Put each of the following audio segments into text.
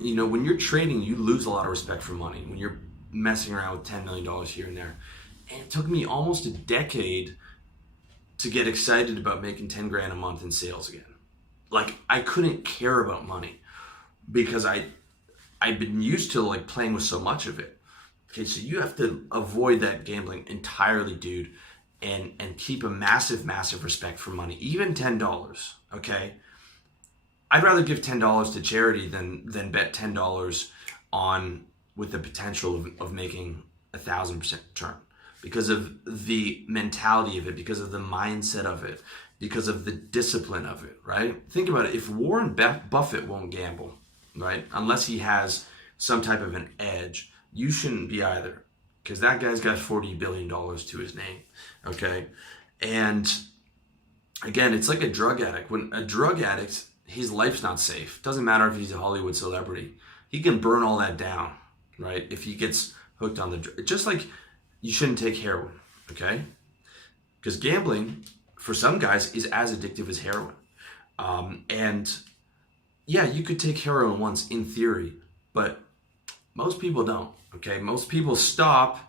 You know, when you're trading, you lose a lot of respect for money when you're messing around with $10 million here and there. And it took me almost a decade to get excited about making 10 grand a month in sales again. Like, I couldn't care about money because I've been used to like playing with so much of it. Okay, so you have to avoid that gambling entirely, dude, and keep a massive respect for money, even $10. Okay, I'd rather give $10 to charity than bet $10 on with the potential of making 1,000% return because of the mentality of it, because of the mindset of it, because of the discipline of it, right? Think about it. If Warren Buffett won't gamble, right, unless he has some type of an edge, you shouldn't be either, because that guy's got $40 billion to his name, okay? And again, it's like a drug addict. When a drug addict, his life's not safe. Doesn't matter if he's a Hollywood celebrity. He can burn all that down, right? If he gets hooked on the drug. Just like you shouldn't take heroin, okay? Because gambling, for some guys, is as addictive as heroin. And yeah, you could take heroin once in theory, but most people don't, okay? Most people stop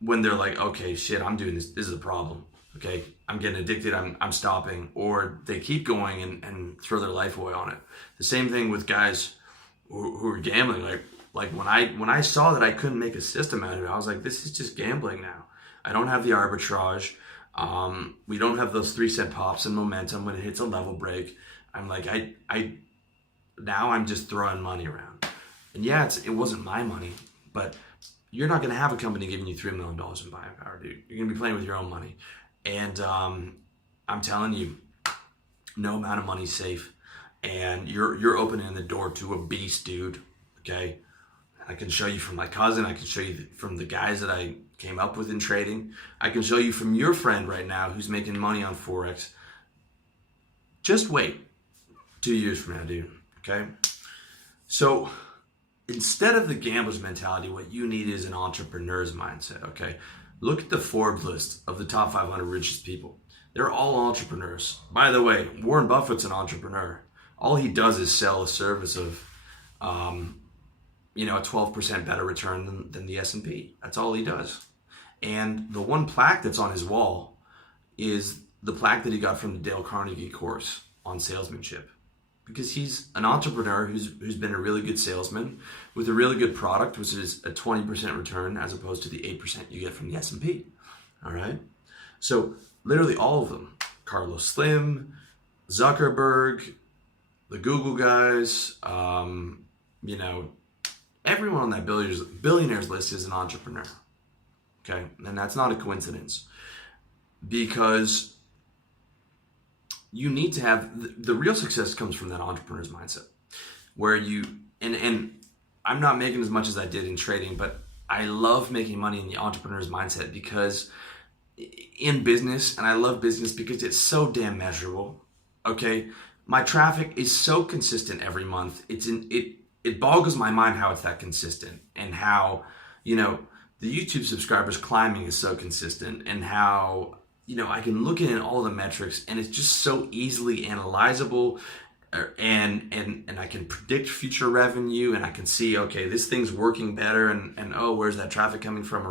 when they're like, okay, shit, I'm doing this. This is a problem. Okay, I'm getting addicted, I'm stopping, or they keep going and throw their life away on it. The same thing with guys who are gambling. Like when I saw that I couldn't make a system out of it, I was like, this is just gambling now. I don't have the arbitrage. We don't have those 3-cent pops and momentum when it hits a level break. I'm like, now I'm just throwing money around. And yeah, it wasn't my money, but you're not going to have a company giving you $3 million in buying power, dude. You're going to be playing with your own money. And I'm telling you, no amount of money is safe. And you're opening the door to a beast, dude. Okay? I can show you from my cousin. I can show you from the guys that I came up with in trading. I can show you from your friend right now who's making money on Forex. Just wait 2 years from now, dude. Okay? So instead of the gambler's mentality, what you need is an entrepreneur's mindset, okay? Look at the Forbes list of the top 500 richest people. They're all entrepreneurs. By the way, Warren Buffett's an entrepreneur. All he does is sell a service of, a 12% better return than the S&P. That's all he does. And the one plaque that's on his wall is the plaque that he got from the Dale Carnegie course on salesmanship. Because he's an entrepreneur who's been a really good salesman with a really good product, which is a 20% return as opposed to the 8% you get from the S&P. All right. So literally all of them, Carlos Slim, Zuckerberg, the Google guys, everyone on that billionaires list is an entrepreneur. Okay. And that's not a coincidence, because you need to have the real success comes from that entrepreneur's mindset where you, and I'm not making as much as I did in trading, but I love making money in the entrepreneur's mindset because in business, and I love business because it's so damn measurable. Okay. My traffic is so consistent every month. It boggles my mind how it's that consistent, and how, the YouTube subscribers climbing is so consistent, and how, I can look at all the metrics and it's just so easily analyzable, and I can predict future revenue, and I can see, okay, this thing's working better, and oh, where's that traffic coming from,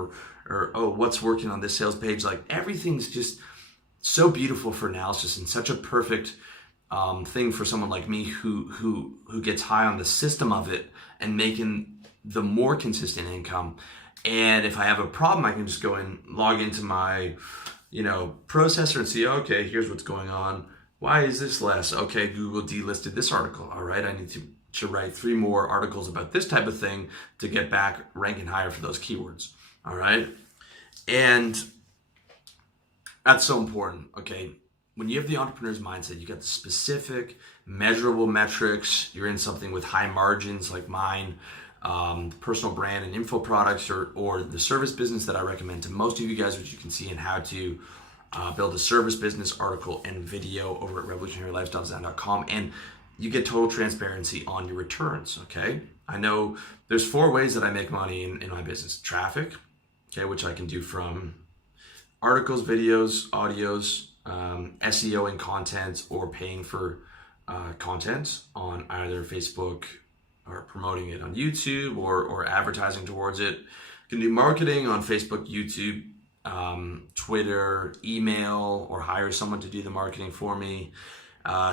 or oh, what's working on this sales page? Like, everything's just so beautiful for analysis, and such a perfect thing for someone like me who gets high on the system of it and making the more consistent income. And if I have a problem, I can just go and log into my processor and see, okay, here's what's going on. Why is this less? Okay, Google delisted this article. All right, I need to write 3 more articles about this type of thing to get back ranking higher for those keywords. All right. And that's so important. Okay. When you have the entrepreneur's mindset, you got the specific measurable metrics. You're in something with high margins like mine, personal brand and info products, or the service business that I recommend to most of you guys, which you can see in how to build a service business article and video over at revolutionarylifestyledesign.com. And you get total transparency on your returns, okay? I know there's 4 ways that I make money in my business. Traffic, okay, which I can do from articles, videos, audios, SEO and content, or paying for content on either Facebook, or promoting it on YouTube or advertising towards it. You can do marketing on Facebook, YouTube, Twitter, email, or hire someone to do the marketing for me.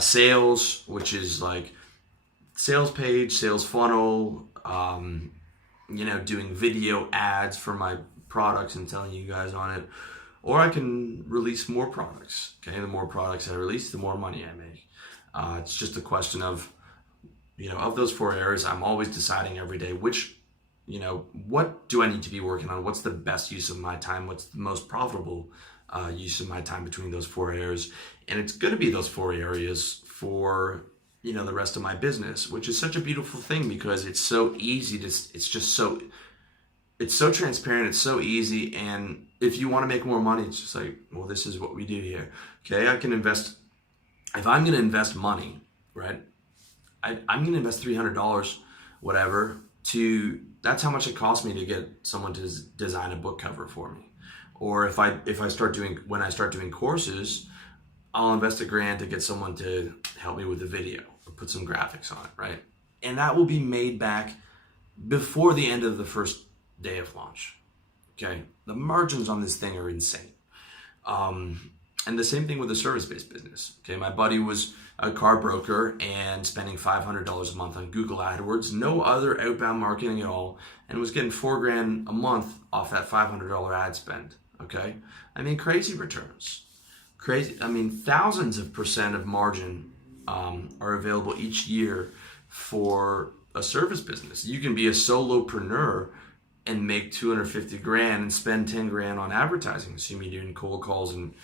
Sales, which is like sales page, sales funnel, doing video ads for my products and telling you guys on it. Or I can release more products. Okay, the more products I release, the more money I make. It's just a question of, of those 4 areas, I'm always deciding every day what do I need to be working on? What's the best use of my time? What's the most profitable use of my time between those 4 areas? And it's going to be those 4 areas for, the rest of my business, which is such a beautiful thing because it's so easy it's so transparent, it's so easy. And if you want to make more money, it's just like, well, this is what we do here. Okay, if I'm going to invest money, right? I'm going to invest $300, whatever, that's how much it costs me to get someone to design a book cover for me. Or when I start doing courses, I'll invest $1,000 to get someone to help me with the video or put some graphics on it, right? And that will be made back before the end of the first day of launch. Okay, the margins on this thing are insane. And the same thing with the service-based business. Okay, my buddy was a car broker and spending $500 a month on Google AdWords, no other outbound marketing at all, and was getting $4,000 a month off that $500 ad spend. Okay, I mean, crazy returns. Crazy. I mean, thousands of % of margin are available each year for a service business. You can be a solopreneur and make $250,000 and spend $10,000 on advertising. Assume you're doing cold calls and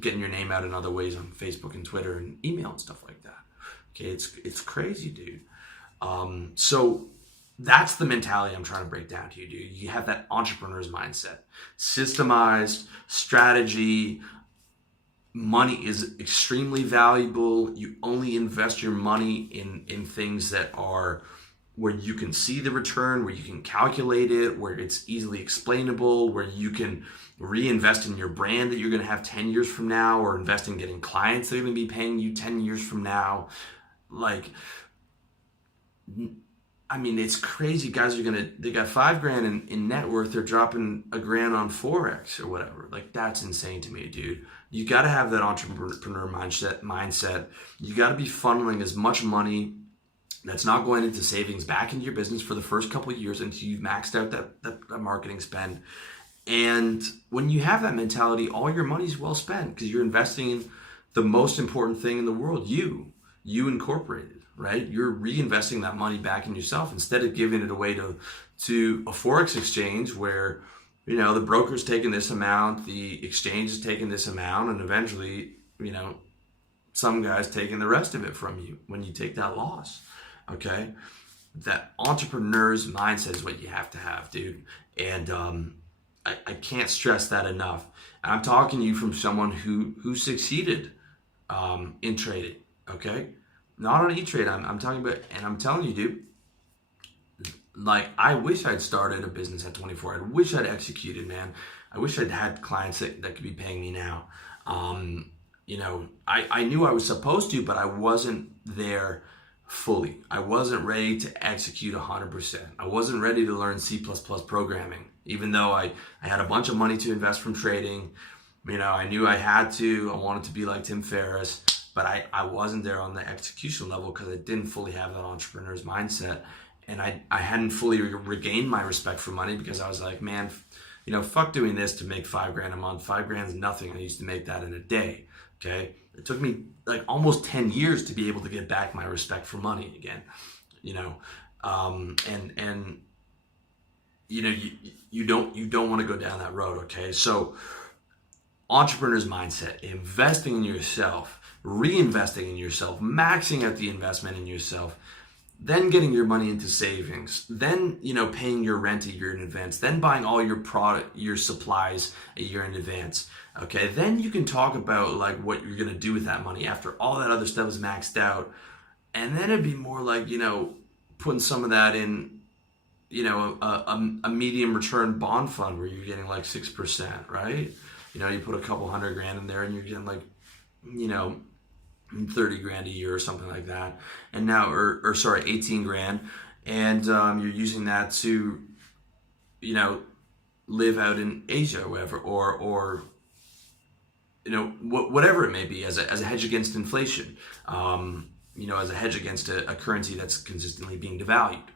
getting your name out in other ways on Facebook and Twitter and email and stuff like that. Okay, it's crazy, dude. So that's the mentality I'm trying to break down to you, dude. You have that entrepreneur's mindset, systemized strategy. Money is extremely valuable. You only invest your money in things that are where you can see the return, where you can calculate it, where it's easily explainable, where you can reinvest in your brand that you're going to have 10 years from now, or invest in getting clients that are going to be paying you 10 years from now. Like, I mean, it's crazy. Guys they got $5,000 in net worth. They're dropping $1,000 on Forex or whatever. Like, that's insane to me, dude. You got to have that entrepreneur mindset. You got to be funneling as much money that's not going into savings back into your business for the first couple of years until you've maxed out that marketing spend. And when you have that mentality, all your money's well spent because you're investing in the most important thing in the world, you incorporated, right? You're reinvesting that money back in yourself instead of giving it away to a Forex exchange where, the broker's taking this amount, the exchange is taking this amount, and eventually, some guy's taking the rest of it from you when you take that loss. Okay, that entrepreneur's mindset is what you have to have, dude. And I can't stress that enough. And I'm talking to you from someone who succeeded in trading. Okay, not on E-Trade. I'm talking about, and I'm telling you, dude. Like, I wish I'd started a business at 24. I wish I'd executed, man. I wish I'd had clients that could be paying me now. I knew I was supposed to, but I wasn't there fully. I wasn't ready to execute 100%. I wasn't ready to learn C++ programming, even though I had a bunch of money to invest from trading. I knew I had to. I wanted to be like Tim Ferriss, but I wasn't there on the execution level because I didn't fully have that entrepreneur's mindset. And I hadn't fully regained my respect for money because I was like, man, fuck doing this to make $5,000 a month. $5,000 is nothing. I used to make that in a day. Okay. It took me like almost 10 years to be able to get back my respect for money again, you don't want to go down that road. Okay. So entrepreneur's mindset, investing in yourself, reinvesting in yourself, maxing out the investment in yourself, then getting your money into savings, then, paying your rent a year in advance, then buying all your supplies a year in advance. Okay. Then you can talk about like what you're going to do with that money after all that other stuff is maxed out. And then it'd be more like, putting some of that in, a medium return bond fund where you're getting like 6%, right? You put a couple $100,000 in there and you're getting like, 30 grand a year or something like that, and now, or sorry, 18 grand, and you're using that to, you know, live out in Asia or whatever, or you know, whatever it may be, as a hedge against inflation, you know, as a hedge against a currency that's consistently being devalued.